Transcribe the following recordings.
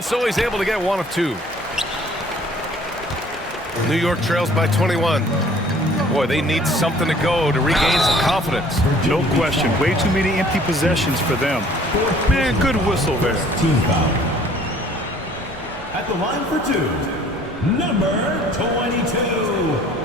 And so he's able to get one of two. New York trails by 21. Boy, they need something to go to regain some confidence. No question. Way too many empty possessions for them. Man, good whistle there. Team foul. At the line for two, number 22.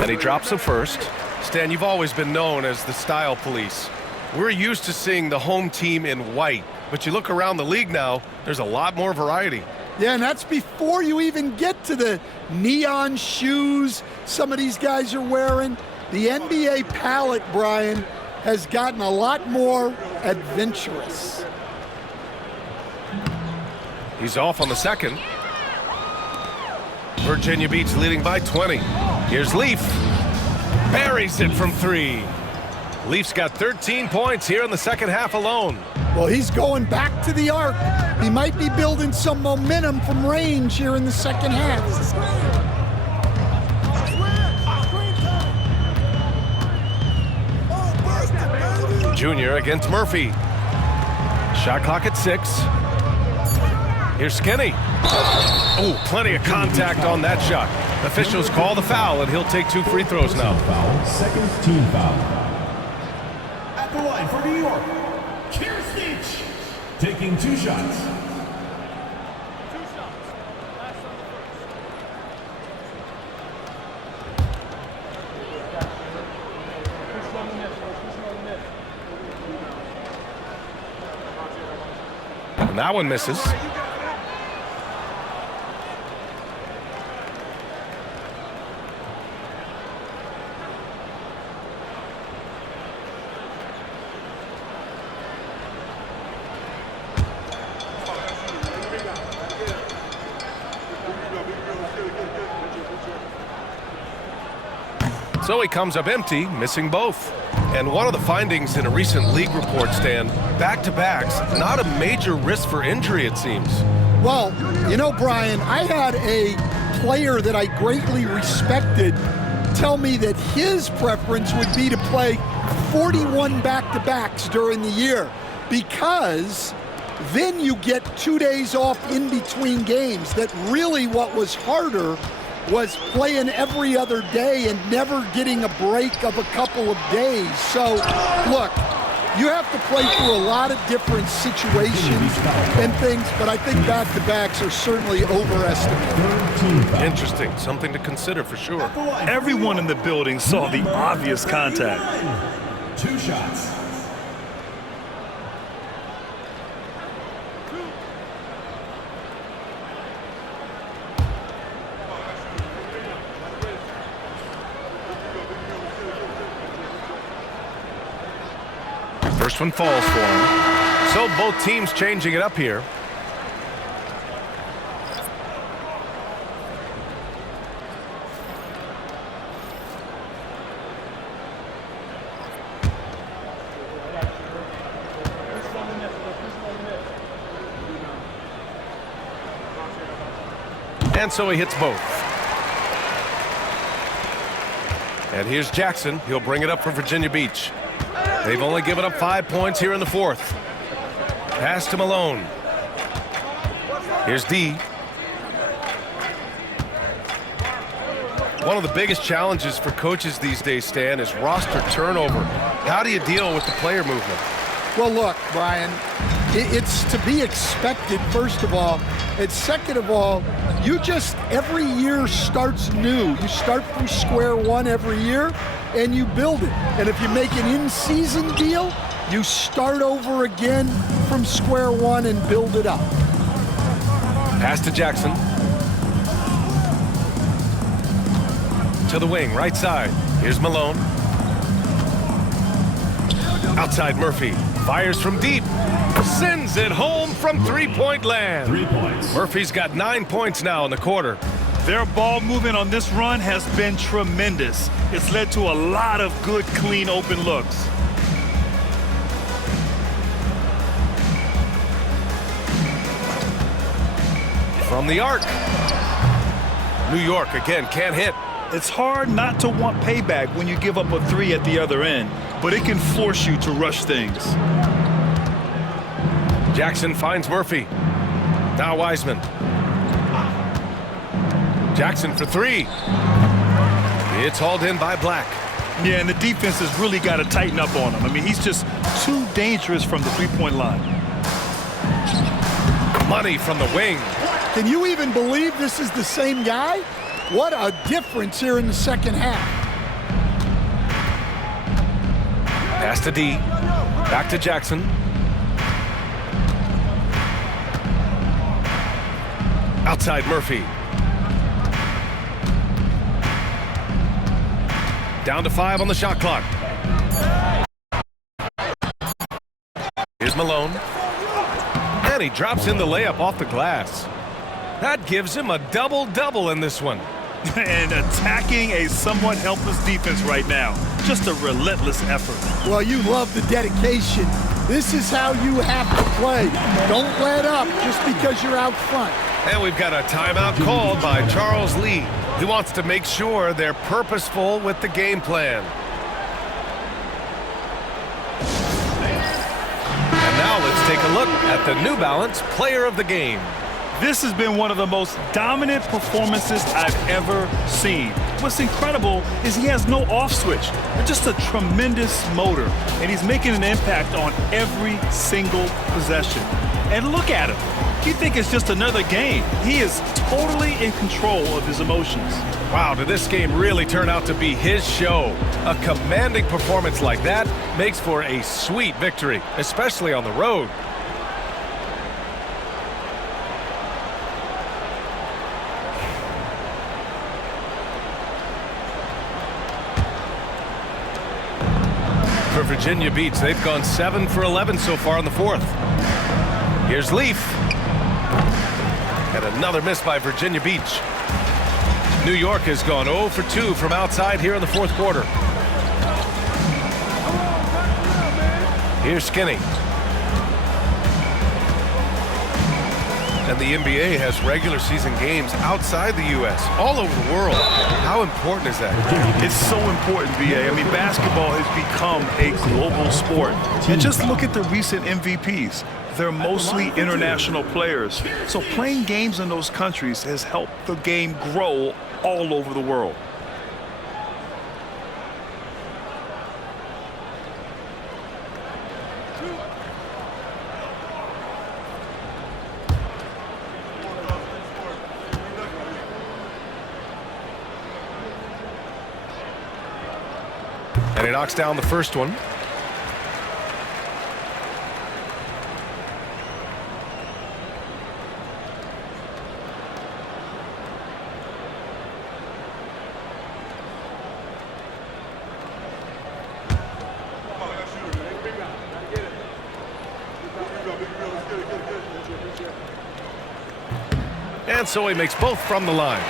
And he drops the first. Stan, you've always been known as the style police. We're used to seeing the home team in white, but you look around the league now, there's a lot more variety. Yeah, and that's before you even get to the neon shoes some of these guys are wearing. The NBA palette, Brian, has gotten a lot more adventurous. He's off on the second. Virginia Beach leading by 20. Here's Leaf. Buries it from three. Leaf's got 13 points here in the second half alone. Well, he's going back to the arc. He might be building some momentum from range here in the second half. Junior against Murphy. Shot clock at 6. Here's Skinny. Oh, plenty of contact on that shot. Officials call the foul, and he'll take 2 free throws now. Foul, second team foul. At the line for New York, Kirstich, taking 2 shots. And that one misses. So he comes up empty, missing both. And one of the findings in a recent league report, Stan, back-to-backs, not a major risk for injury, it seems. Well, you know, Brian, I had a player that I greatly respected tell me that his preference would be to play 41 back-to-backs during the year because then you get 2 days off in between games. That really what was harder was playing every other day and never getting a break of a couple of days. So, look, you have to play through a lot of different situations and things, but I think back-to-backs are certainly overestimated. Interesting. Something to consider for sure. Everyone in the building saw the obvious contact. 2 shots. First one falls for him. So both teams changing it up here. And so he hits both. And here's Jackson. He'll bring it up for Virginia Beach. They've only given up 5 points here in the fourth. Pass to Malone. Here's D. One of the biggest challenges for coaches these days, Stan, is roster turnover. How do you deal with the player movement? Well, look, Brian, it's to be expected, first of all. And second of all, you just, every year starts new. You start from square one every year, and you build it. And if you make an in-season deal, you start over again from square one and build it up. Pass to Jackson. To the wing, right side. Here's Malone. Outside Murphy. Fires from deep. Sends it home from three-point land. 3 points. Murphy's got 9 points now in the quarter. Their ball movement on this run has been tremendous. It's led to a lot of good, clean, open looks. From the arc. New York again can't hit. It's hard not to want payback when you give up a three at the other end, but it can force you to rush things. Jackson finds Murphy. Now Wiseman. Jackson for three. It's hauled in by Black. Yeah, and the defense has really got to tighten up on him. I mean, he's just too dangerous from the three-point line. Money from the wing. Can you even believe this is the same guy? What a difference here in the second half. Pass to D. Back to Jackson. Outside Murphy. Down to 5 on the shot clock. Here's Malone. And he drops in the layup off the glass. That gives him a double-double in this one. And attacking a somewhat helpless defense right now. Just a relentless effort. Well, you love the dedication. This is how you have to play. Don't let up just because you're out front. And we've got a timeout called by Charles Lee. He wants to make sure they're purposeful with the game plan. And now let's take a look at the New Balance Player of the Game. This has been one of the most dominant performances I've ever seen. What's incredible is he has no off switch. Just a tremendous motor, and he's making an impact on every single possession. And look at him. You think it's just another game. He is totally in control of his emotions. Wow, did this game really turn out to be his show? A commanding performance like that makes for a sweet victory, especially on the road. For Virginia Beach, they've gone 7 for 11 so far in the fourth. Here's Leaf. And another miss by Virginia Beach. New York has gone 0 for 2 from outside here in the fourth quarter. Here's Skinny. And the NBA has regular season games outside the U.S., all over the world. How important is that? It's so important, VA. I mean, basketball has become a global sport. And just look at the recent MVPs. They're mostly international players. So playing games in those countries has helped the game grow all over the world. And he knocks down the first one. And so he makes both from the line.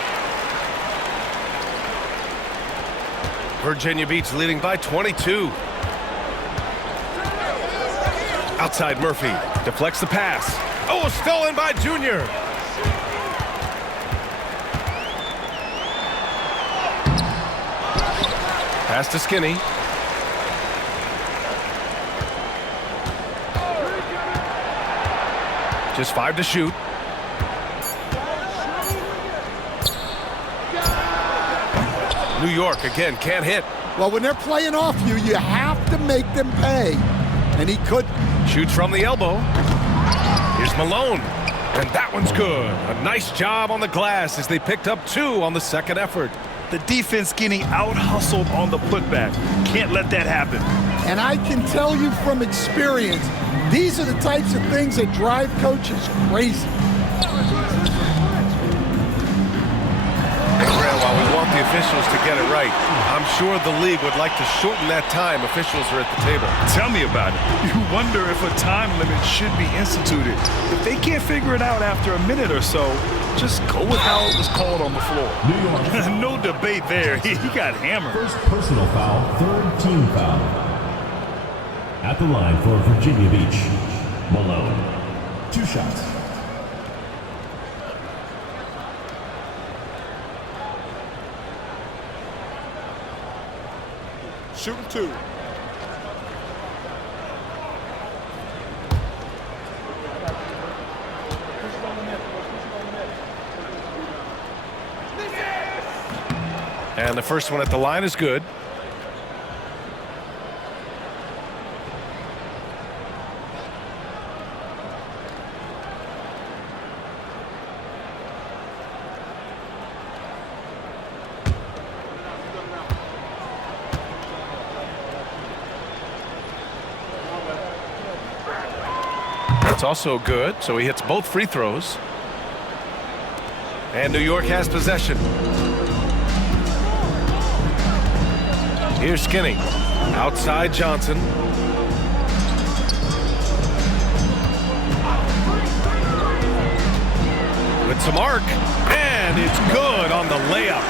Virginia Beach leading by 22. Outside Murphy deflects the pass. Oh, stolen by Junior. Pass to Skinny. Just 5 to shoot. New York again can't hit. Well, when they're playing off you, you have to make them pay. And he couldn't. Shoots from the elbow. Here's Malone. And that one's good. A nice job on the glass as they picked up 2 on the second effort. The defense getting out-hustled on the putback. Can't let that happen. And I can tell you from experience, these are the types of things that drive coaches crazy. While we want the officials to get it right. I'm sure the league would like to shorten that time officials are at the table. Tell me about it. You wonder if a time limit should be instituted. If they can't figure it out after a minute or so, just go with how it was called on the floor. New York. No debate there. He got hammered. First personal foul, third team foul. At the line for Virginia Beach, Malone. 2 shots. Shooting 2. And the first one at the line is good. That's also good, so he hits both free throws. And New York has possession. Here's Skinny. Outside Johnson. With some arc. And it's good on the layup.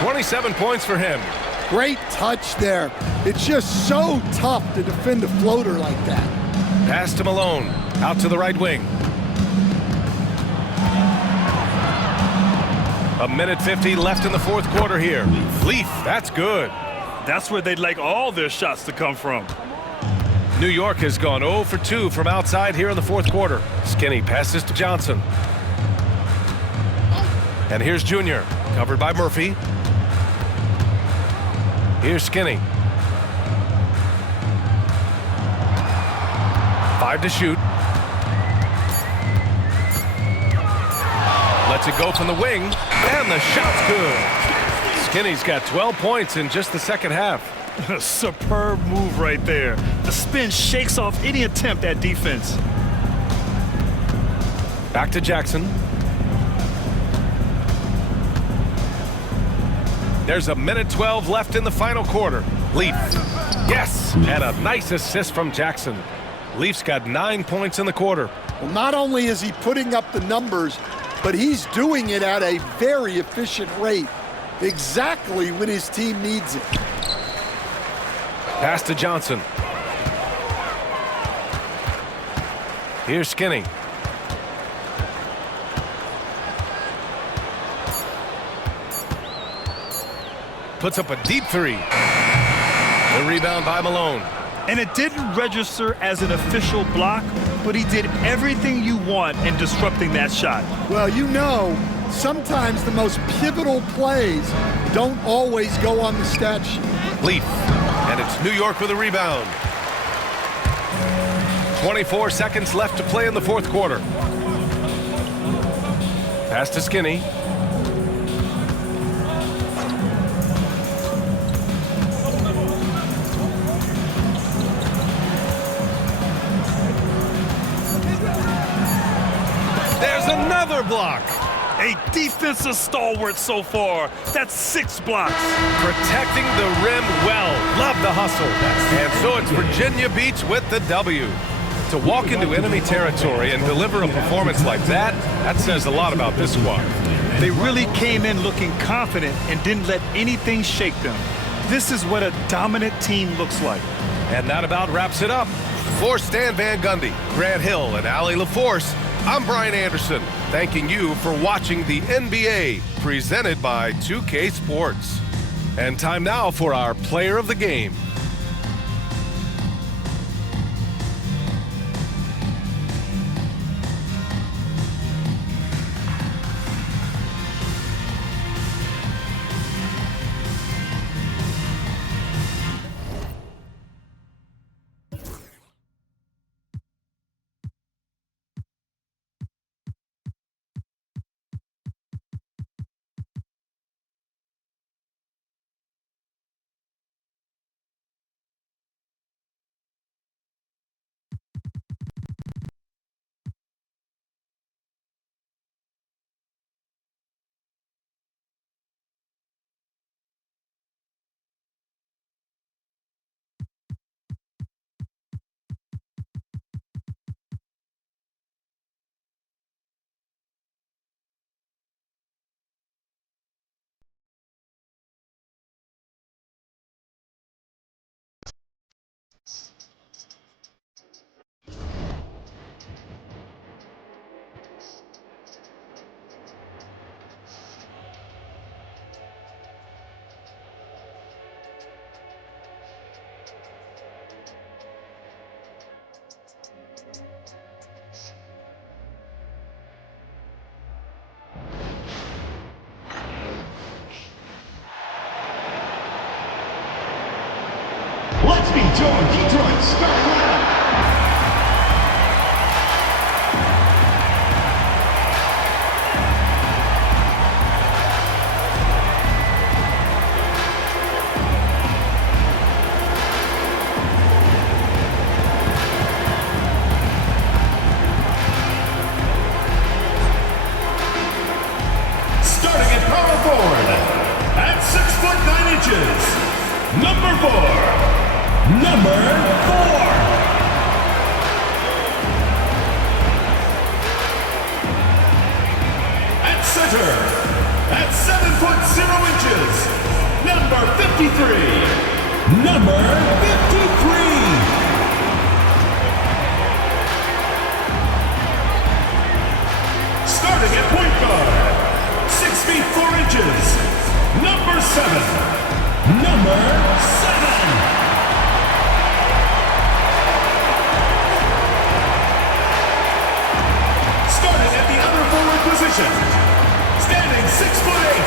27 points for him. Great touch there. It's just so tough to defend a floater like that. Pass to Malone. Out to the right wing. A minute 50 left in the fourth quarter here. Leaf, that's good. That's where they'd like all their shots to come from. New York has gone 0 for 2 from outside here in the fourth quarter. Skinny passes to Johnson. And here's Junior, covered by Murphy. Here's Skinny. 5 to shoot. Lets it go from the wing, and the shot's good. Skinny's got 12 points in just the second half. Superb move right there. The spin shakes off any attempt at defense. Back to Jackson. There's a minute 12 left in the final quarter. Leaf. Yes, and a nice assist from Jackson. Leaf's got 9 points in the quarter. Well, not only is he putting up the numbers, but he's doing it at a very efficient rate. Exactly when his team needs it. Pass to Johnson. Here's Skinny. Puts up a deep three. The rebound by Malone. And it didn't register as an official block, but he did everything you want in disrupting that shot. Well, you know, sometimes the most pivotal plays don't always go on the stat sheet. Leaf. And it's New York with a rebound. 24 seconds left to play in the fourth quarter. Pass to Skinny. There's another block. A defensive stalwart so far. That's 6 blocks. Protecting the rim well. Love the hustle. And so it's Virginia Beach with the W. To walk into enemy territory and deliver a performance like that, that says a lot about this squad. They really came in looking confident and didn't let anything shake them. This is what a dominant team looks like. And that about wraps it up. For Stan Van Gundy, Grant Hill, and Allie LaForce, I'm Brian Anderson, thanking you for watching the NBA, presented by 2K Sports. And time now for our player of the game. Let's meet your Detroit starting lineup. Starting at power forward, at 6'9". Number 4. At center, at 7'0". Number 53. Number 53. Starting at point guard, 6 feet 4 inches. Number 7. Number 7. Starting at the other forward position, standing 6'8".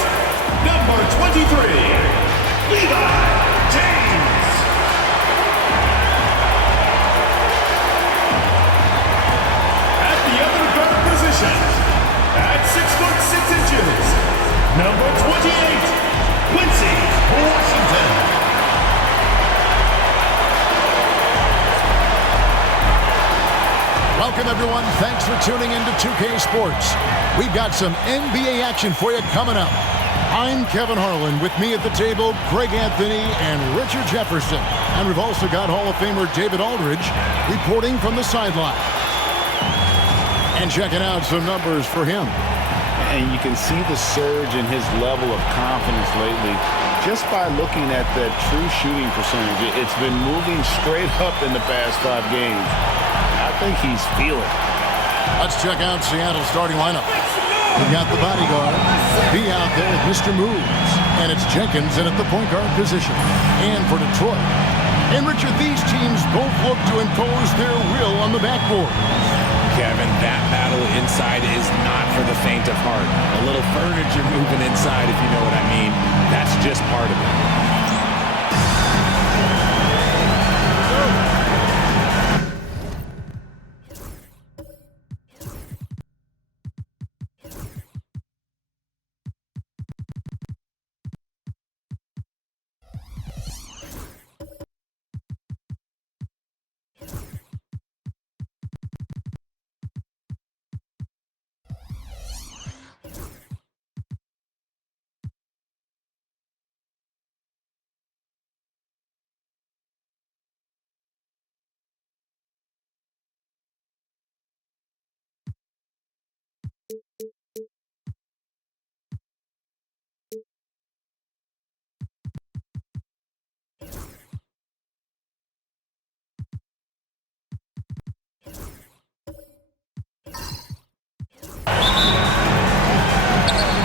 Number 23. Levi James. At the other guard position, at 6'6". Number 28, Quincy Washington. Welcome, everyone. Thanks for tuning in to 2K Sports. We've got some NBA action for you coming up. I'm Kevin Harlan. With me at the table, Greg Anthony and Richard Jefferson. And we've also got Hall of Famer David Aldridge reporting from the sideline. And checking out some numbers for him. And you can see the surge in his level of confidence lately just by looking at that true shooting percentage. It's been moving straight up in the past 5 games. I think he's feeling it. Let's check out Seattle's starting lineup. We've got the bodyguard, B out there with Mr. Moves, and it's Jenkins in at the point guard position. And for Detroit. And Richard, these teams both look to impose their will on the backboard. Kevin, that battle inside is not for the faint of heart. A little furniture moving inside, if you know what I mean. That's just part of it.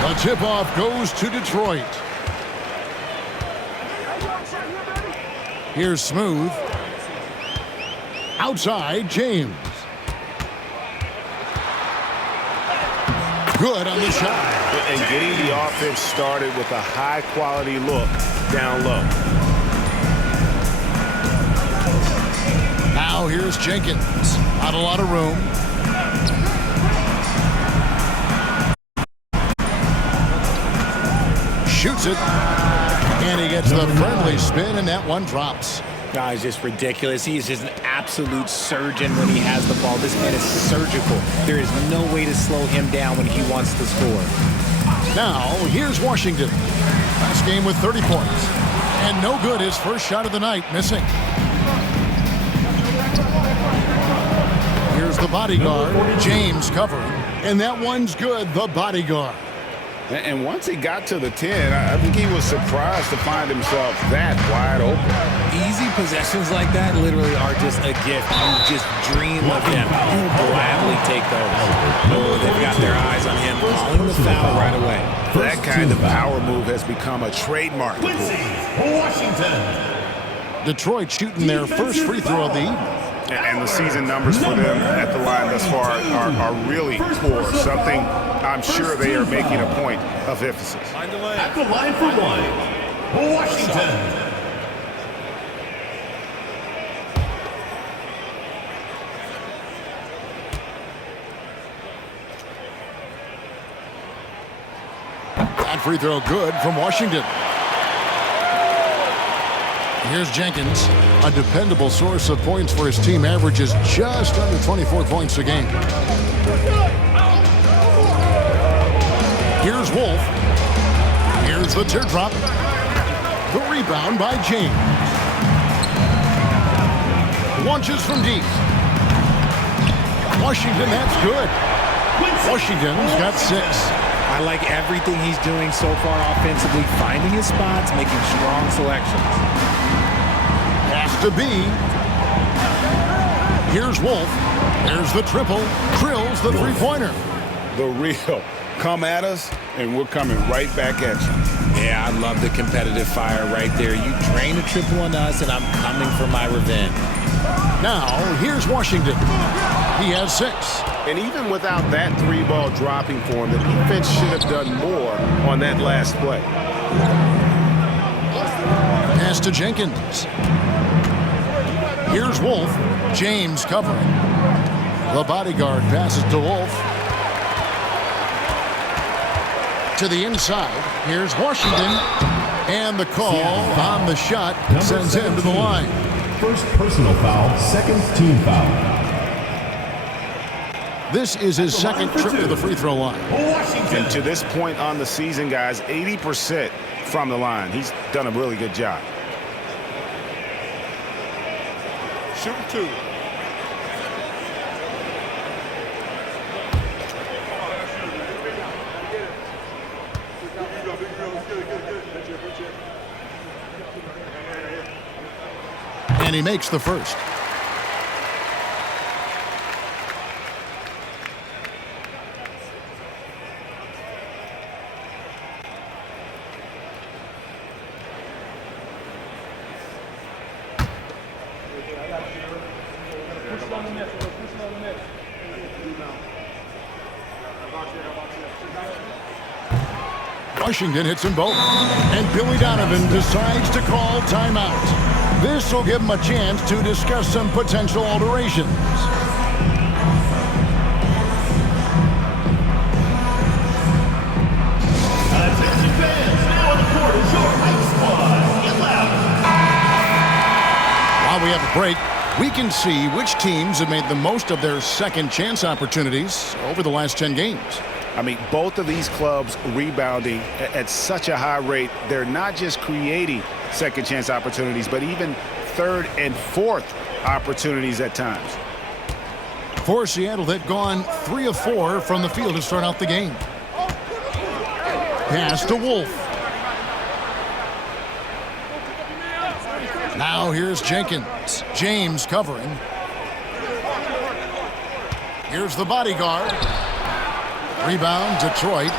The tip-off goes to Detroit. Here's Smooth. Outside, James. Good on the shot. And getting the offense started with a high-quality look down low. Now here's Jenkins. Not a lot of room. Shoots it. And he gets the friendly spin, and that one drops. It's just ridiculous. He is just an absolute surgeon when he has the ball. This man is surgical. There is no way to slow him down when he wants to score. Now, here's Washington. Last game with 30 points. And no good, his first shot of the night, missing. Here's the bodyguard, James covering. And that one's good, the bodyguard. And once he got to the 10, I think he was surprised to find himself that wide open. Easy possessions like that literally are just a gift. You just dream of them. You gladly take those. Oh, they've got their eyes on him, calling the foul right away. That kind of power move has become a trademark. Quincy Washington. Detroit shooting their first free throw of the evening. And the season numbers for them at the line thus far are really poor. Something I'm sure they are making a point of emphasis. At the line for one, Washington. That free throw good from Washington. Here's Jenkins, a dependable source of points for his team, averages just under 24 points a game. Here's Wolf. Here's the teardrop. The rebound by James. Launches from deep. Washington, that's good. Washington's got 6. I like everything he's doing so far offensively, finding his spots, making strong selections. Has to be. Here's Wolf. There's the triple. Drills the three-pointer. The real. Come at us, and we're coming right back at you. Yeah, I love the competitive fire right there. You drain a triple on us, and I'm coming for my revenge. Now, here's Washington. He has 6. And even without that 3-ball dropping for him, the defense should have done more on that last play. Pass to Jenkins. Here's Wolf. James covering. The bodyguard passes to Wolf. To the inside. Here's Washington. And the call on the shot sends him to the line. First personal foul, second team foul. This is his second trip to the free throw line. And to this point on the season, guys, 80% from the line. He's done a really good job. Shooting 2. And he makes the first. Washington hits them both. And Billy Donovan decides to call timeout. This will give him a chance to discuss some potential alterations. Attention fans, now on the court is your high squad. Get loud. While we have a break, we can see which teams have made the most of their second chance opportunities over the last 10 games. I mean, both of these clubs rebounding at such a high rate. They're not just creating second chance opportunities, but even third and fourth opportunities at times. For Seattle, they've gone 3 of 4 from the field to start out the game. Pass to Wolf. Now here's Jenkins. James covering. Here's the bodyguard. Rebound, Detroit.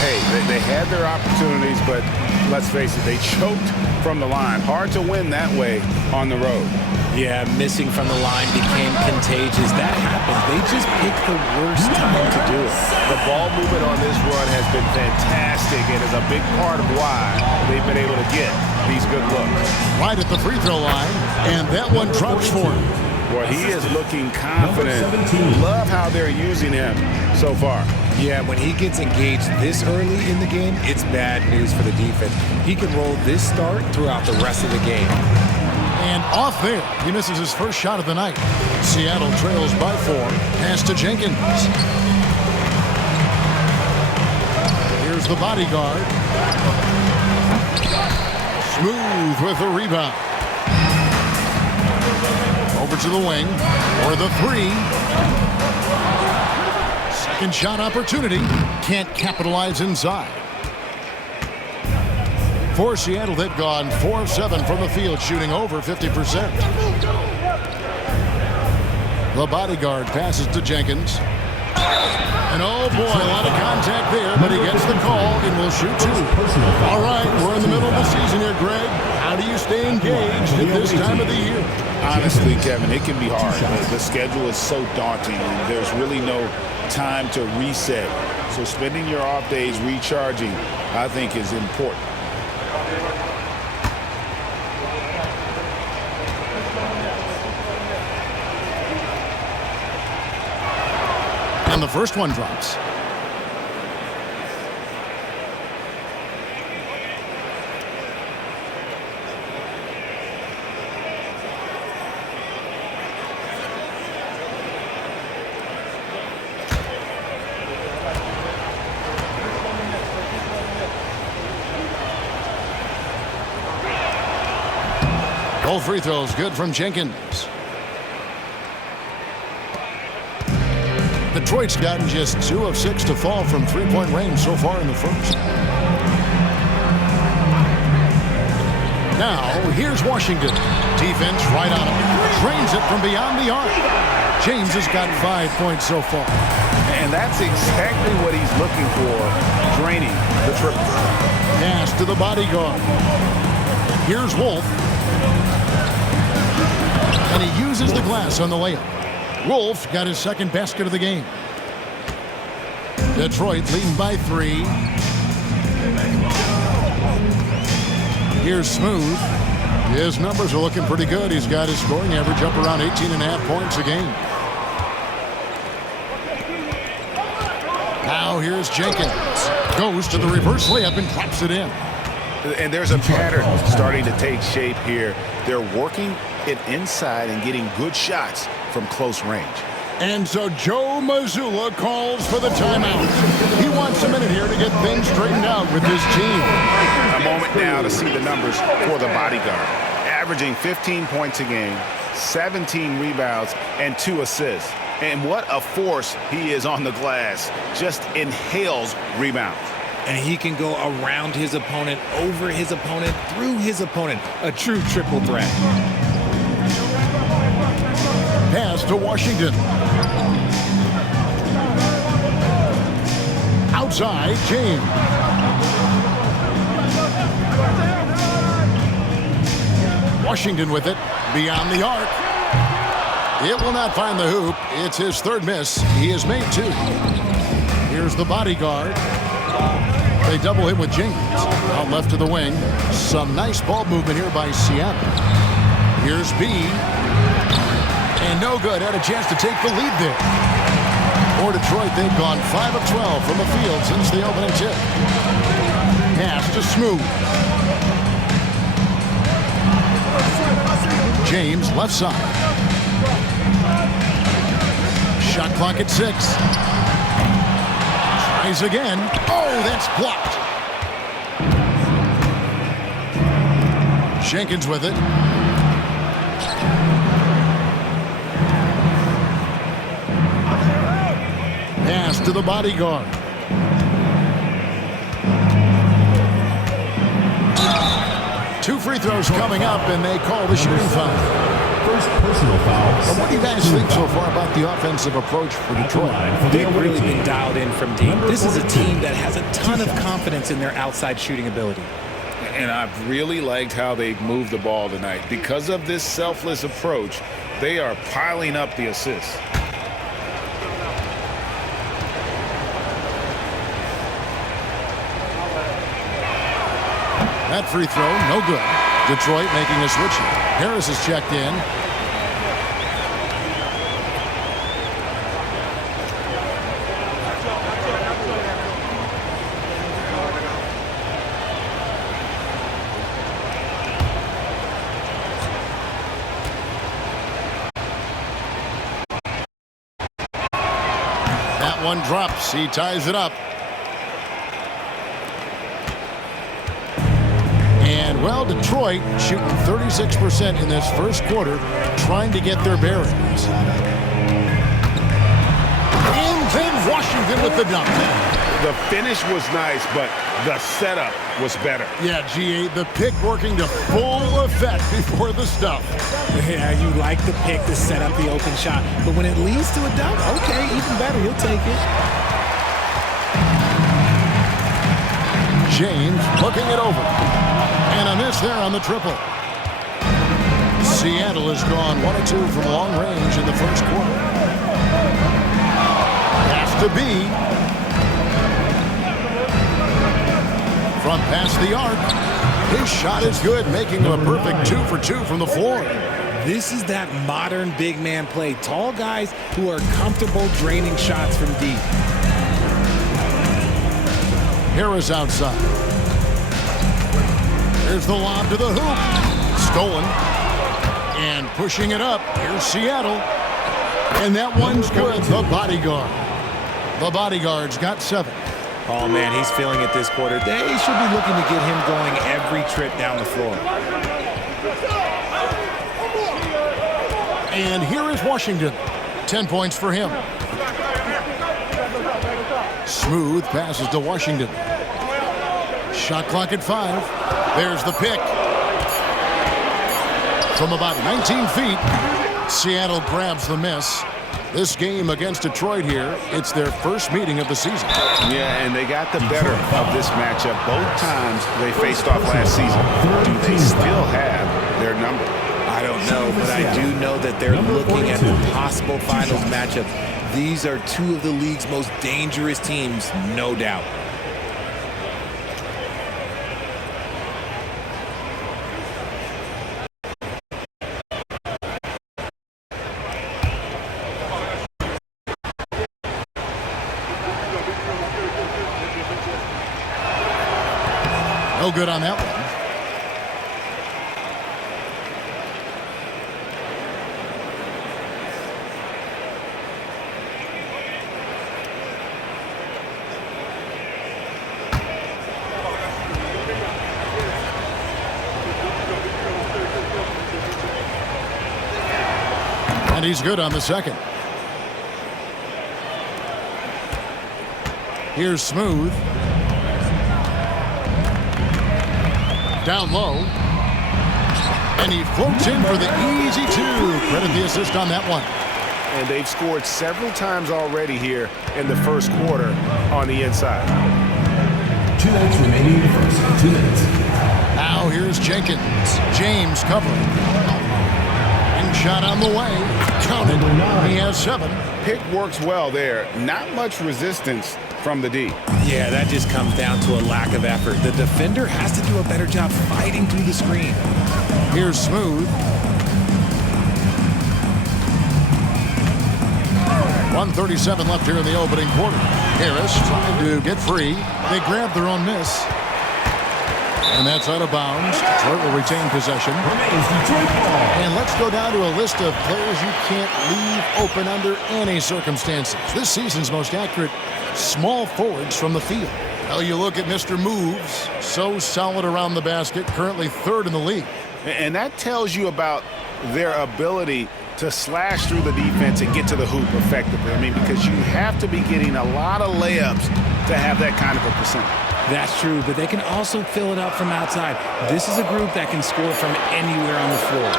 Hey, they had their opportunities, but let's face it, they choked from the line. Hard to win that way on the road. Yeah, missing from the line became contagious. That happens. They just picked the worst time to do it. The ball movement on this run has been fantastic and is a big part of why they've been able to get these good looks. Right at the free throw line, and that one drops for him. Well, he is looking confident. Love how they're using him so far. Yeah, when he gets engaged this early in the game, it's bad news for the defense. He can roll this start throughout the rest of the game. And off there, he misses his first shot of the night. Seattle trails by 4. Pass to Jenkins. Here's the bodyguard. Smooth with the rebound. Over to the wing for the 3. Second shot opportunity. Can't capitalize inside. For Seattle, they've gone 4 of 7 from the field, shooting over 50%. The bodyguard passes to Jenkins. And oh boy, a lot of contact there, but he gets the call and will shoot 2. All right, we're in the middle of the season here, Greg. How do you stay engaged at this time of the year? Honestly, Kevin, it can be hard. The schedule is so daunting, and there's really no time to reset. So spending your off days recharging, I think, is important. And the first one drops. Both free throws good from Jenkins. Detroit's gotten just 2 of 6 to fall from three-point range so far in the first. Now, here's Washington. Defense right on him. Drains it from beyond the arc. James has got 5 points so far. And that's exactly what he's looking for, draining the triple. Pass to the bodyguard. Here's Wolf. And he uses the glass on the layup. Wolf got his second basket of the game. Detroit leading by 3. Here's Smooth. His numbers are looking pretty good. He's got his scoring average up around 18.5 points a game. Now here's Jenkins. Goes to the reverse layup and drops it in. And there's a pattern starting to take shape here. They're working it inside and getting good shots from close range. And so Joe Mazzulla calls for the timeout. He wants a minute here to get things straightened out with his team. A moment now to see the numbers for the bodyguard. Averaging 15 points a game, 17 rebounds, and 2 assists. And what a force he is on the glass. Just inhales rebounds. And he can go around his opponent, over his opponent, through his opponent. A true triple threat. Pass to Washington. Outside, James. Washington with it, beyond the arc. It will not find the hoop. It's his third miss. He has made 2. Here's the bodyguard. They double him with Jenkins. Out left to the wing. Some nice ball movement here by Seattle. Here's B. And no good. Had a chance to take the lead there. For Detroit, they've gone 5 of 12 from the field since the opening tip. Pass to Smooth. James, left side. Shot clock at 6. Tries again. Oh, that's blocked. Jenkins with it. Pass to the bodyguard. Two free throws coming up, and they call the shooting foul. First personal foul. What do you guys think so far about the offensive approach for Detroit? They've really been dialed in from deep. This is a team that has a ton of confidence in their outside shooting ability. And I've really liked how they've moved the ball tonight. Because of this selfless approach, they are piling up the assists. That free throw, no good. Detroit making a switch. Harris is checked in. That one drops. He ties it up. And, well, Detroit shooting 36% in this first quarter, trying to get their bearings. And then Washington with the dunk. The finish was nice, but the setup was better. Yeah, GA, the pick working to full effect before the stuff. Yeah, you like the pick to set up the open shot, but when it leads to a dunk, okay, even better, he'll take it. James looking it over. And a miss there on the triple. Seattle has gone 1 of 2 from long range in the first quarter. Has to be. From past the arc. His shot is good, making him a perfect 2 for 2 from the floor. This is that modern big man play. Tall guys who are comfortable draining shots from deep. Harris outside. There's the lob to the hoop. Stolen. And pushing it up. Here's Seattle. And that one's good. The bodyguard. The bodyguard's got 7. Oh, man, he's feeling it this quarter. They should be looking to get him going every trip down the floor. And here is Washington. 10 points for him. Smooth passes to Washington. Shot clock at 5. There's the pick. From about 19 feet, Seattle grabs the miss. This game against Detroit here, it's their first meeting of the season. Yeah, and they got the better of this matchup both times they faced off last season. Do they still have their number? I don't know, but I do know that they're looking at the possible finals matchup. These are two of the league's most dangerous teams, no doubt. No good on that one. And he's good on the second. Here's Smooth. Down low. And he floats in for the easy 2. Credit the assist on that one. And they've scored several times already here in the first quarter on the inside. 2 minutes remaining in the first. 2 minutes. Now here's Jenkins. James covering. And shot on the way. Counted. He has 7. Pick works well there. Not much resistance from the D. Yeah, that just comes down to a lack of effort. The defender has to do a better job fighting through the screen. Here's Smooth. 1:37 left here in the opening quarter. Harris trying to get free. They grab their own miss. And that's out of bounds. Detroit will retain possession. And let's go down to a list of players you can't leave open under any circumstances. This season's most accurate small forwards from the field. Well, you look at Mr. Moves. So solid around the basket. Currently 3rd in the league. And that tells you about their ability to slash through the defense and get to the hoop effectively. I mean, because you have to be getting a lot of layups to have that kind of a percent. That's true, but they can also fill it up from outside. This is a group that can score from anywhere on the floor.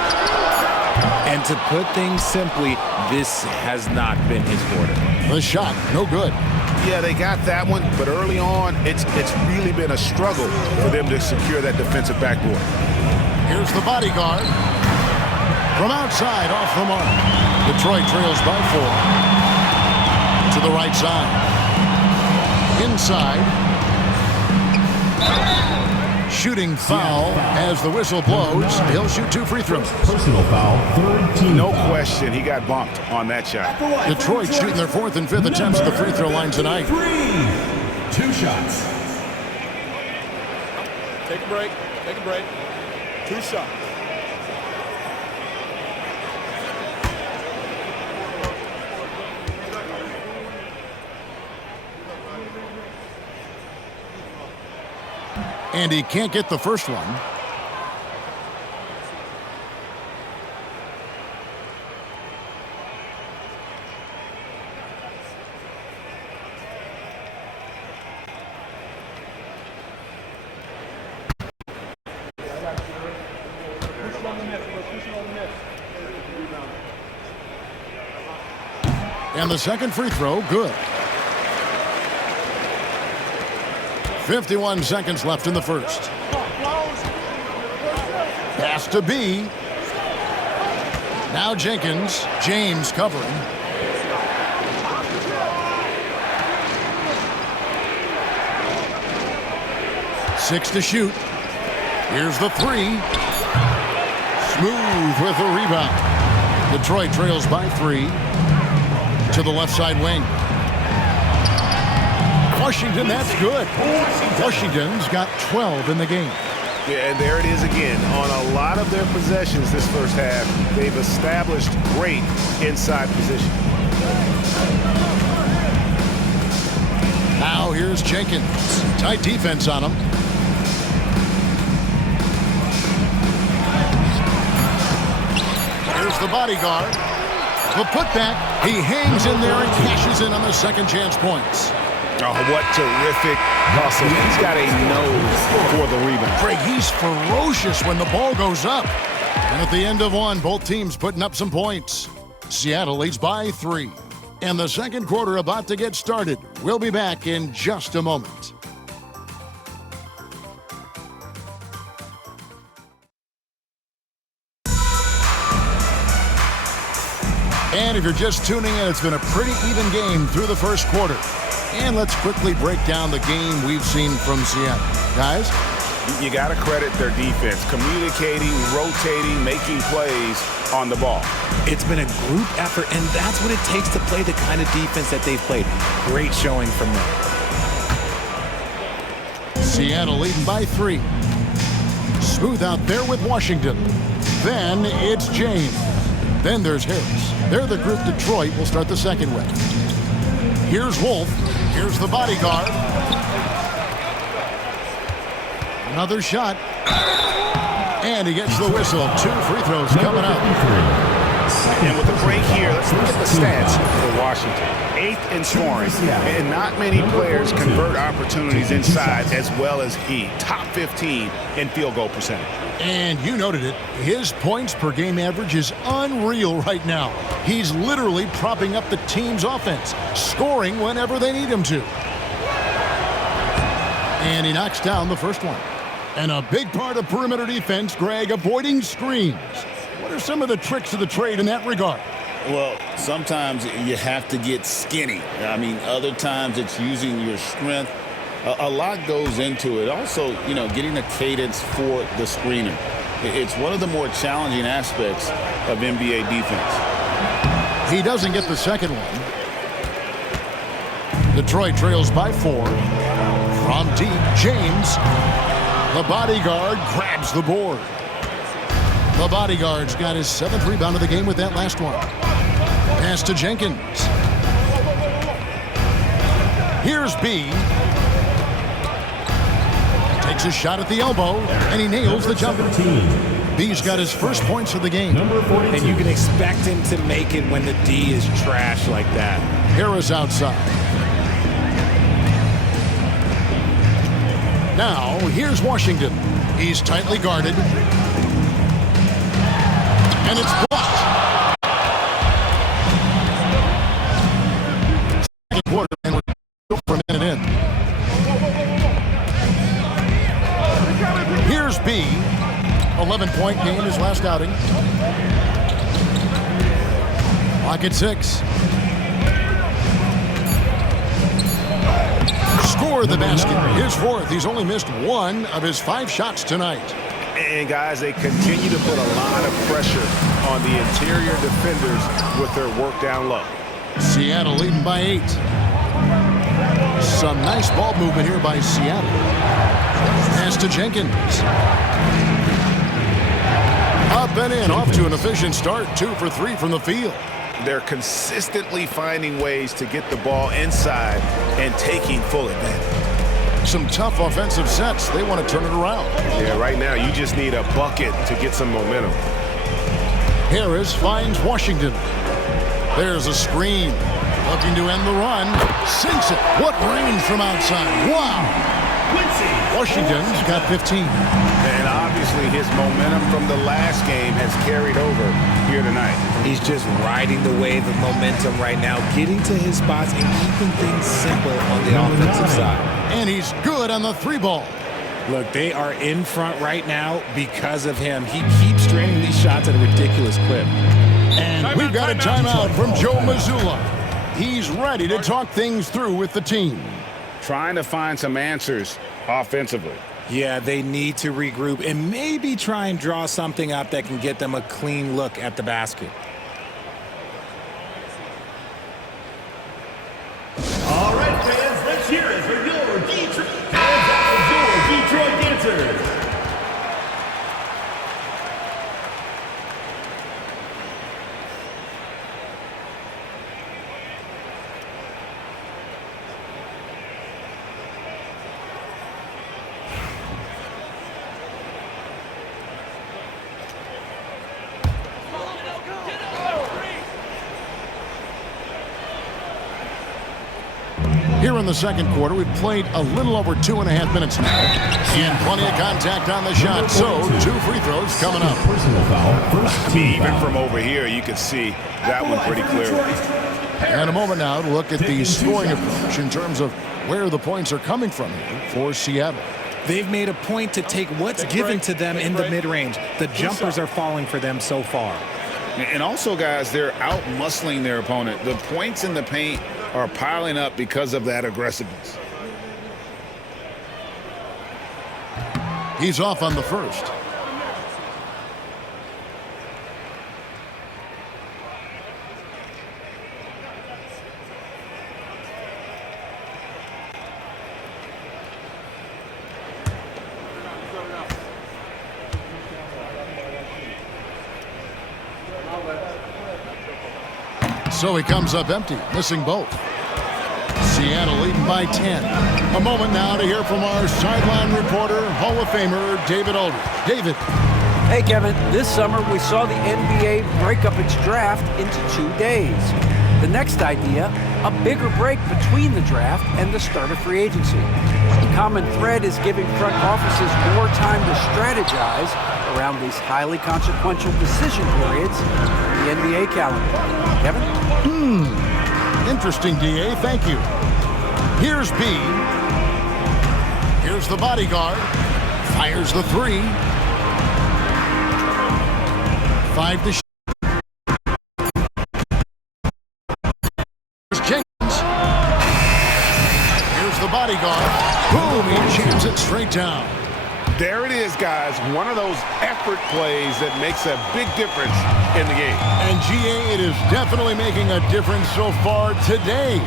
And to put things simply, this has not been his quarter. The shot, no good. Yeah, they got that one, but early on, it's really been a struggle for them to secure that defensive backboard. Here's the bodyguard. From outside, off the mark. Detroit trails by 4. To the right side. Inside. Shooting foul as the whistle blows. He'll shoot 2 free throws. Personal foul, 3rd team. No question, he got bumped on that shot. Detroit shooting their 4th and 5th attempts at the free throw line tonight. 2 shots. Take a break. Take a break. 2 shots. And he can't get the first one. And the second free throw, good. 51 seconds left in the first. Pass to B. Now Jenkins. James covering. Six to shoot. Here's the 3. Smooth with a rebound. Detroit trails by 3. To the left side wing. Washington, that's good. Washington's got 12 in the game. Yeah, and there it is again. On a lot of their possessions this first half, they've established great inside position. Now here's Jenkins. Tight defense on him. Here's the bodyguard. The putback. He hangs in there and cashes in on the second chance points. Oh, what terrific hustle. He's got a nose for the rebound. Greg, he's ferocious when the ball goes up. And at the end of one, both teams putting up some points. Seattle leads by 3. And the second quarter about to get started. We'll be back in just a moment. And if you're just tuning in, it's been a pretty even game through the first quarter. And let's quickly break down the game we've seen from Seattle. Guys? You got to credit their defense. Communicating, rotating, making plays on the ball. It's been a group effort, and that's what it takes to play the kind of defense that they've played. Great showing from them. Seattle leading by 3. Smooth out there with Washington. Then it's James. Then there's Harris. They're the group Detroit will start the second with. Here's Wolf. Here's the bodyguard. Another shot. And he gets the whistle. 2 free throws coming up. And with the break here, let's look at the stats for Washington. 8th in scoring. And not many players convert opportunities inside as well as he. Top 15 in field goal percentage. And you noted it. His points per game average is unreal right now. He's literally propping up the team's offense, scoring whenever they need him to. And he knocks down the first one. And a big part of perimeter defense, Greg, avoiding screens. What are some of the tricks of the trade in that regard? Well, sometimes you have to get skinny. I mean, other times it's using your strength. A lot goes into it. Also, you know, getting a cadence for the screener. It's one of the more challenging aspects of NBA defense. He doesn't get the second one. Detroit trails by 4. From deep, James. The bodyguard grabs the board. The bodyguard's got his 7th rebound of the game with that last one. Pass to Jenkins. Here's B. Takes a shot at the elbow, and he nails the jumper. B's got his first points of the game. And you can expect him to make it when the D is trash like that. Harris outside. Now, here's Washington. He's tightly guarded. And it's blocked. Second quarter, and we're for a minute in. Here's B. 11-point game, his last outing. Clock at 6. Scored the basket. His 4th. He's only missed 1 of his 5 shots tonight. And, guys, they continue to put a lot of pressure on the interior defenders with their work down low. Seattle leading by 8. Some nice ball movement here by Seattle. Pass to Jenkins. Up and in, off to an efficient start. 2 for 3 from the field. They're consistently finding ways to get the ball inside and taking full advantage. Some tough offensive sets. They want to turn it around. Yeah, right now you just need a bucket to get some momentum. Harris finds Washington. There's a screen. Looking to end the run. Sinks it. What range from outside. Wow. Washington's got 15. And obviously his momentum from the last game has carried over here tonight. He's just riding the wave of momentum right now, getting to his spots and keeping things simple on the offensive side. And he's good on the 3-ball. Look, they are in front right now because of him. He keeps draining these shots at a ridiculous clip. And we've got a timeout from Joe Mazzulla. He's ready to talk things through with the team. Trying to find some answers offensively. Yeah, they need to regroup and maybe try and draw something up that can get them a clean look at the basket. All right, fans, let's hear it for your Detroit. Hands out your Detroit dancers. Here in the second quarter, we've played a little over 2.5 minutes now. And plenty of contact on the shot. So 2 free throws coming up. Personal foul. First team Even foul. from over here, you can see that one pretty clearly. And a moment now to look at the scoring approach in terms of where the points are coming from here for Seattle. They've made a point to take what's given to them in the mid-range. The jumpers are falling for them so far. And also, guys, they're out-muscling their opponent. The points in the paint are piling up because of that aggressiveness. He's off on the first. So he comes up empty, missing both. Seattle leading by 10. A moment now to hear from our sideline reporter, Hall of Famer David Aldridge. David. Hey, Kevin. This summer, we saw the NBA break up its draft into 2 days. The next idea, a bigger break between the draft and the start of free agency. The common thread is giving front offices more time to strategize around these highly consequential decision periods in the NBA calendar. Kevin? Interesting, DA. Thank you. Here's B. Here's the bodyguard. Fires the 3. 5 to shoot. Here's Jenkins. Here's the bodyguard. Boom, he jams it straight down. There it is, guys. One of those effort plays that makes a big difference in the game. And GA, it is definitely making a difference so far today.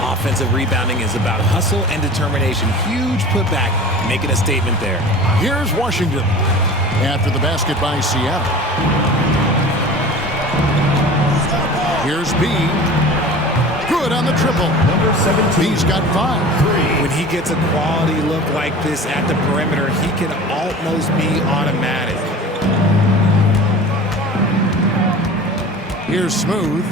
Offensive rebounding is about hustle and determination. Huge putback, making a statement there. Here's Washington after the basket by Seattle. Here's B. Good on the triple. Number 17. B's got 5. When he gets a quality look like this at the perimeter, he can almost be automatic. Here's Smooth.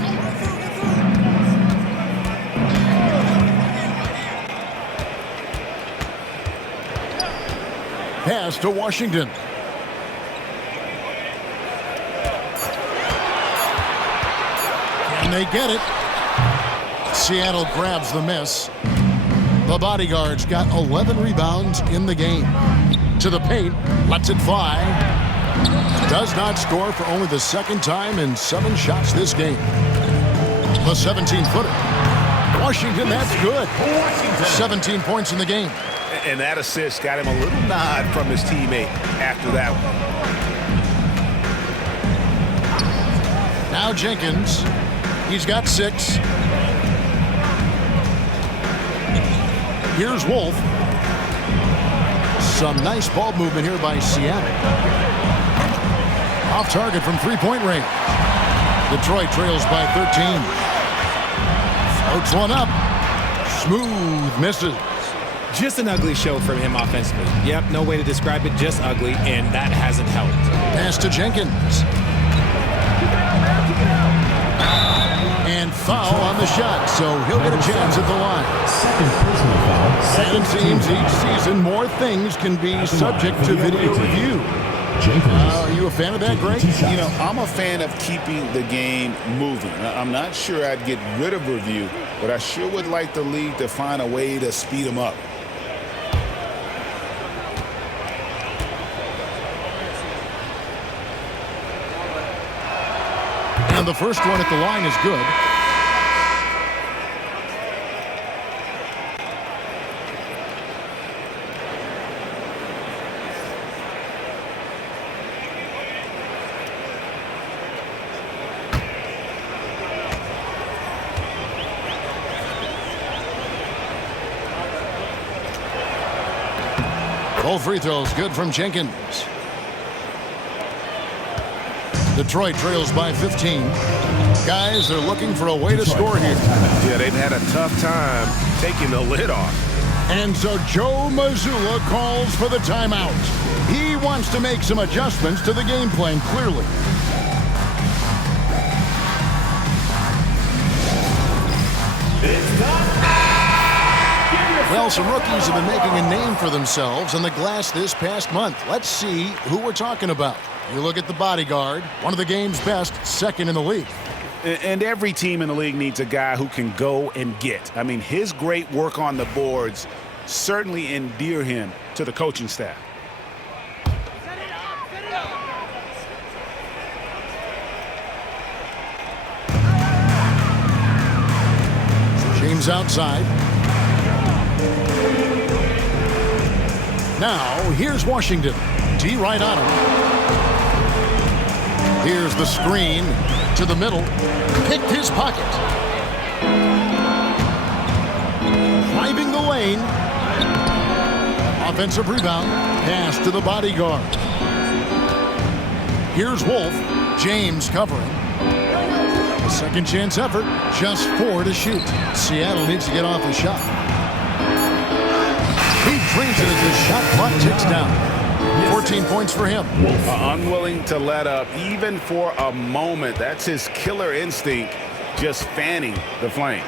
Pass to Washington. Can they get it? Seattle grabs the miss. The bodyguard's got 11 rebounds in the game. To the paint, lets it fly. Does not score for only the second time in 7 shots this game. The 17-footer. Washington, that's good. 17 points in the game. And that assist got him a little nod from his teammate after that one. Now Jenkins. He's got 6. Here's Wolf. Some nice ball movement here by Seattle. Off target from three-point range. Detroit trails by 13. Floats one up. Smooth misses. Just an ugly show from him offensively. Yep, no way to describe it, just ugly, and that hasn't helped. Pass to Jenkins. And foul on the shot, so he'll get a chance at the line. Second personal foul. And it seems each season more things can be subject to video review. Are you a fan of that, Greg? You know, I'm a fan of keeping the game moving. I'm not sure I'd get rid of review, but I sure would like the league to find a way to speed them up. And the first one at the line is good. Both free throws good from Jenkins. Detroit trails by 15. Guys, they're looking for a way to score here. Yeah, they've had a tough time taking the lid off. And so Joe Mazzulla calls for the timeout. He wants to make some adjustments to the game plan, clearly. Well, some rookies have been making a name for themselves in the glass this past month. Let's see who we're talking about. You look at the bodyguard, one of the game's best, second in the league. And every team in the league needs a guy who can go and get. I mean, his great work on the boards certainly endear him to the coaching staff. James outside. Now, here's Washington. D right on him. Here's the screen to the middle. Picked his pocket. Driving the lane. Offensive rebound. Pass to the bodyguard. Here's Wolf. James covering. A second chance effort. Just 4 to shoot. Seattle needs to get off a shot. He drains it as the shot clock ticks down. 14 points for him. Unwilling to let up even for a moment. That's his killer instinct, just fanning the flame.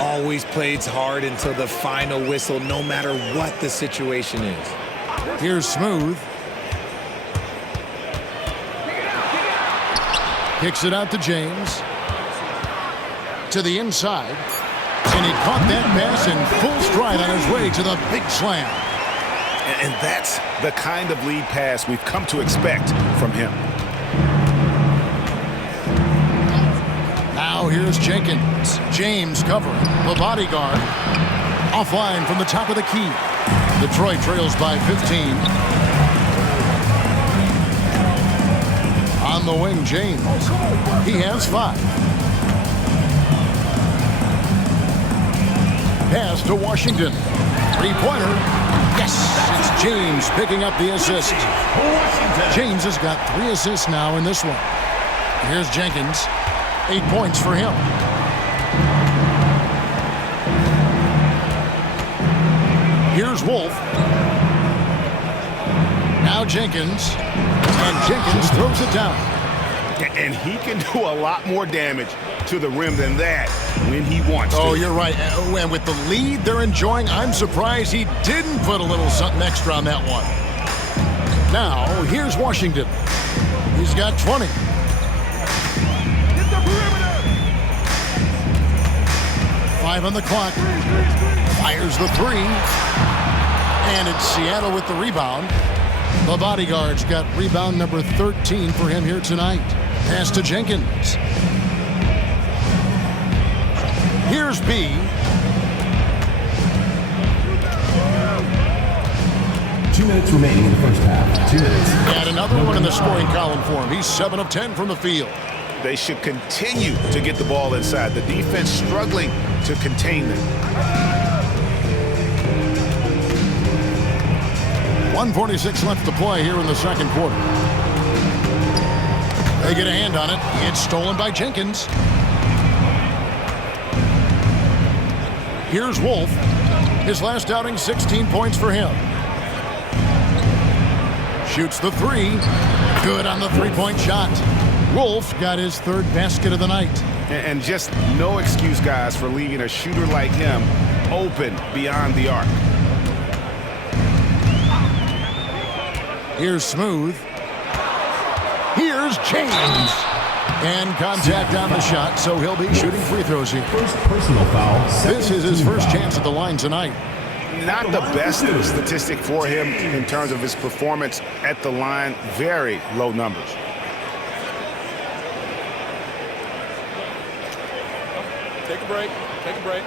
Always plays hard until the final whistle, no matter what the situation is. Here's Smooth. Kicks it out to James. To the inside. And he caught that pass in full stride on his way to the big slam. And that's the kind of lead pass we've come to expect from him. Now here's Jenkins. James covering. The bodyguard. Offline from the top of the key. Detroit trails by 15. On the wing, James. He has 5. Pass to Washington. 3-pointer. Yes, it's James picking up the assist. James has got 3 assists now in this one. Here's Jenkins. 8 points for him. Here's Wolf. Now Jenkins. And Jenkins throws it down. And he can do a lot more damage to the rim than that when he wants to. Oh, you're right. And with the lead they're enjoying, I'm surprised he didn't put a little something extra on that one. Now, here's Washington. He's got 20. Five on the clock. Fires the 3. And it's Seattle with the rebound. The bodyguard's got rebound number 13 for him here tonight. Pass to Jenkins. Here's B. Two minutes remaining in the first half. 2 minutes. And another one in the scoring column for him. He's 7 of 10 from the field. They should continue to get the ball inside. The defense struggling to contain them. 1:46 left to play here in the second quarter. They get a hand on it. It's stolen by Jenkins. Here's Wolf. His last outing, 16 points for him. Shoots the 3. Good on the 3-point shot. Wolf got his 3rd basket of the night. And just no excuse, guys, for leaving a shooter like him open beyond the arc. Here's Smooth. Here's James. And contact on the shot, so he'll be shooting free throws here. First personal foul. This is his first chance at the line tonight. Not the best statistic for him in terms of his performance at the line. Very low numbers. Take a break. Take a break.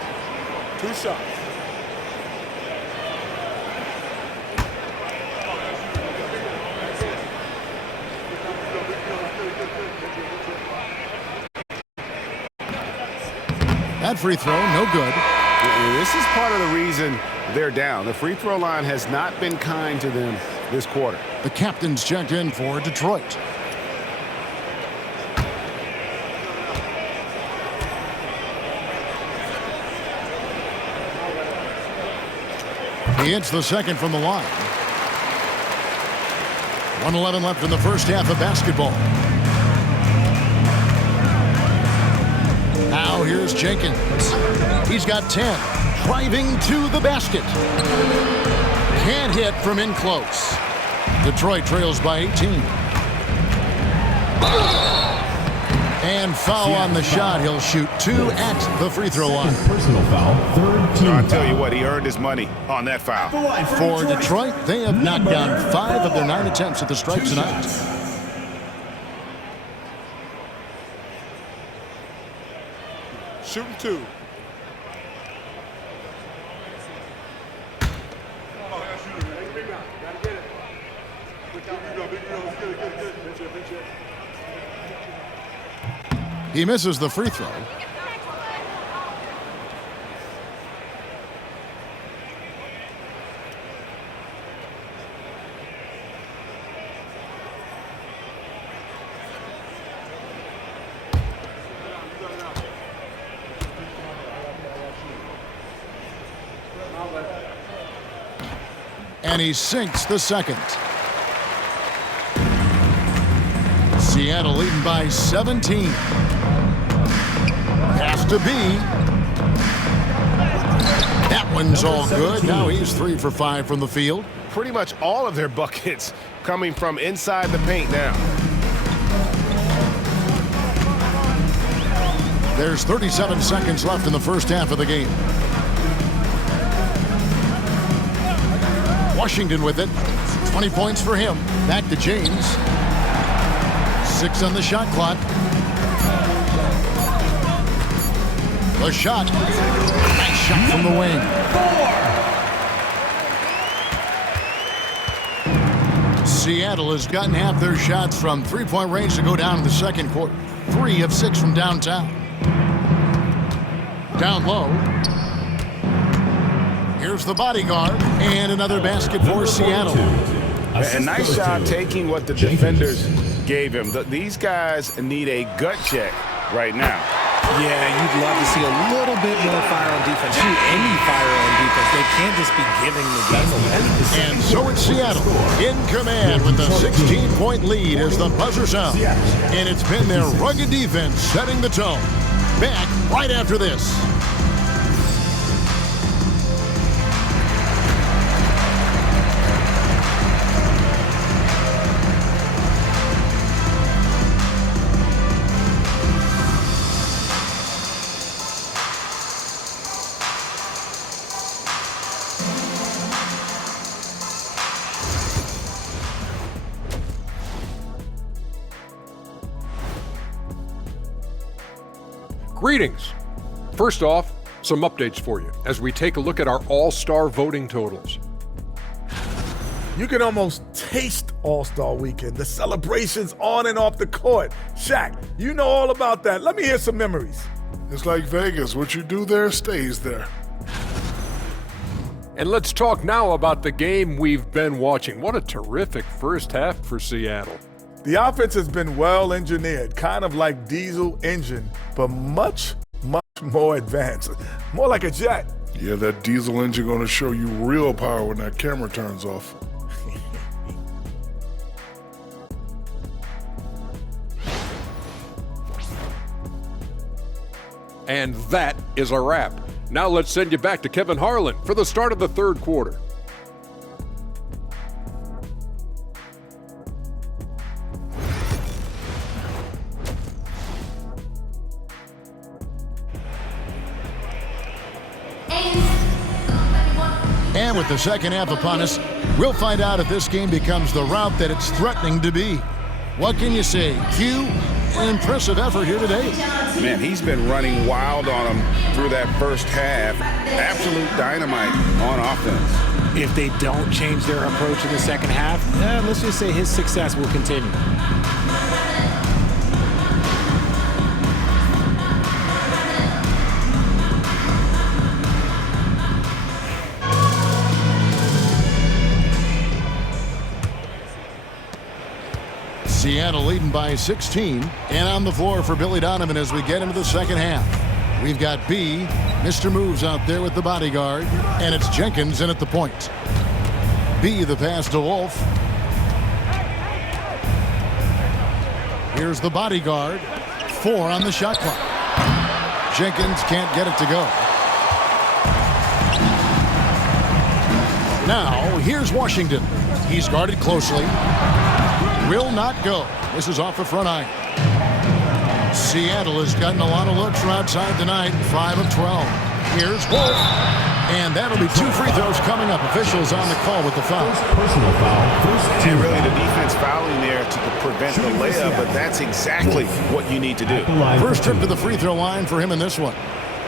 2 shots. That free throw, no good. And this is part of the reason they're down. The free throw line has not been kind to them this quarter. The captain's checked in for Detroit. He hits the second from the line. 1:11 left in the first half of basketball. Now here's Jenkins. He's got 10. driving to the basket. Can't hit from in close. Detroit trails by 18. And foul on the shot. He'll shoot 2 at the free throw line. Personal foul, third team I'll tell you foul. what, he earned his money on that foul. For Detroit, they have knocked down 5 of their 9 attempts at the stripe tonight. Shooting 2. He misses the free throw. And he sinks the second. Seattle leading by 17. Has to be. That one's all good. Now he's 3 for 5 from the field. Pretty much all of their buckets coming from inside the paint now. There's 37 seconds left in the first half of the game. Washington with it. 20 points for him. Back to James. 6 on the shot clock. The shot. Nice shot from the wing. 4. Seattle has gotten half their shots from three-point range to go down in the second quarter. 3 of 6 from downtown. Down low. Here's the bodyguard. And another basket for Seattle. A nice job taking what the defenders gave him. These guys need a gut check right now. Yeah, you'd love to see a little bit more fire on defense. Any fire on defense. They can't just be giving the game away. And so it's Seattle in command with a 16-point lead as the buzzer sounds. And it's been their rugged defense setting the tone. Back right after this. Greetings. First off, some updates for you as we take a look at our all-star voting totals. You can almost taste All-Star Weekend, the celebrations on and off the court. Shaq, you know all about that. Let me hear some memories. It's like Vegas. What you do there stays there. And let's talk now about the game we've been watching. What a terrific first half for Seattle. The offense has been well engineered, kind of like diesel engine, but much, much more advanced. More like a jet. Yeah, that diesel engine gonna show you real power when that camera turns off. And that is a wrap. Now let's send you back to Kevin Harlan for the start of the third quarter. And with the second half upon us, we'll find out if this game becomes the route that it's threatening to be. What can you say? Q, an impressive effort here today. Man, he's been running wild on them through that first half. Absolute dynamite on offense. If they don't change their approach in the second half, let's just say his success will continue. Seattle leading by 16. And on the floor for Billy Donovan as we get into the second half. We've got B, Mr. Moves out there with the bodyguard. And it's Jenkins in at the point. B, the pass to Wolf. Here's the bodyguard. 4 on the shot clock. Jenkins can't get it to go. Now, here's Washington. He's guarded closely. Will not go. This is off the front iron. Seattle has gotten a lot of looks from outside tonight. 5 of 12. Here's Wolf. And that'll be 2 free throws coming up. Officials on the call with the foul. Personal foul. And really the defense fouling there to prevent the layup, but that's exactly what you need to do. First trip to the free throw line for him in this one.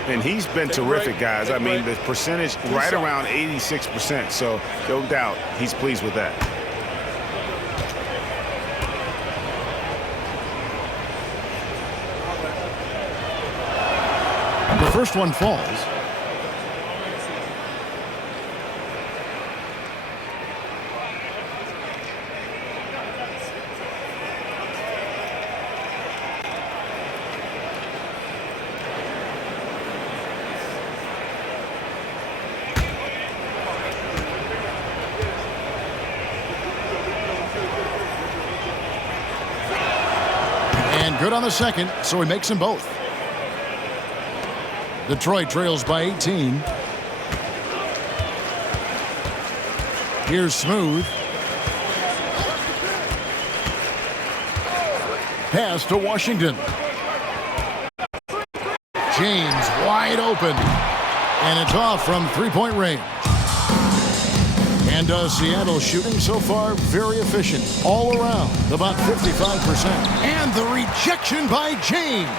And he's been terrific, guys. I mean, the percentage right around 86%, so no doubt he's pleased with that. The first one falls. Good on the second, so he makes them both. Detroit trails by 18. Here's Smooth. Pass to Washington. James wide open. And it's off from three-point range. And Seattle shooting so far very efficient all around, about 55%. And the rejection by James.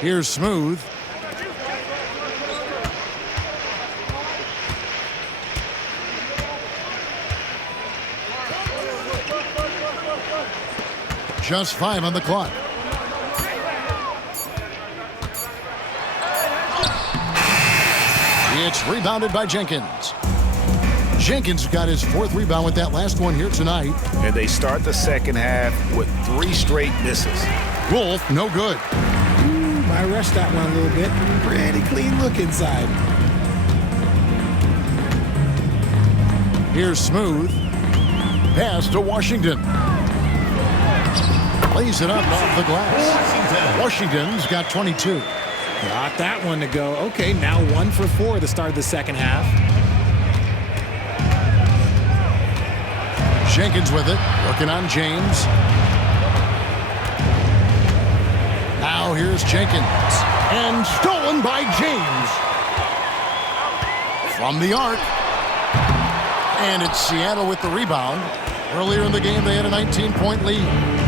Here's Smooth. Just 5 on the clock. It's rebounded by Jenkins. Jenkins got his 4th rebound with that last one here tonight. And they start the second half with 3 straight misses. Wolf, no good. I rushed that one a little bit. Pretty clean look inside. Here's Smooth. Pass to Washington. Lays it up off the glass. Washington's got 22. Got that one to go. Okay, now 1 for 4 at the start of the second half. Jenkins with it, working on James. Now here's Jenkins. And stolen by James. From the arc. And it's Seattle with the rebound. Earlier in the game, they had a 19-point lead.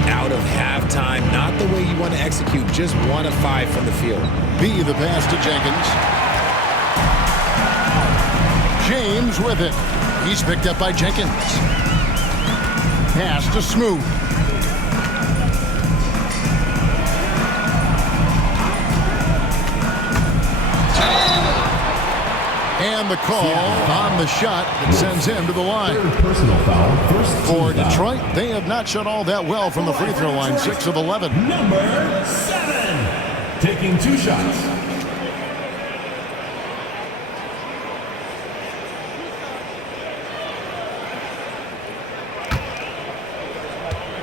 Out of halftime, not the way you want to execute. Just 1 of 5 from the field. B, the pass to Jenkins. James with it. He's picked up by Jenkins. Pass to Smooth. And the call on the shot that sends him to the line. Personal foul. For Detroit, they have not shot all that well from the free throw line. 6 of 11. Number 7. Taking 2 shots.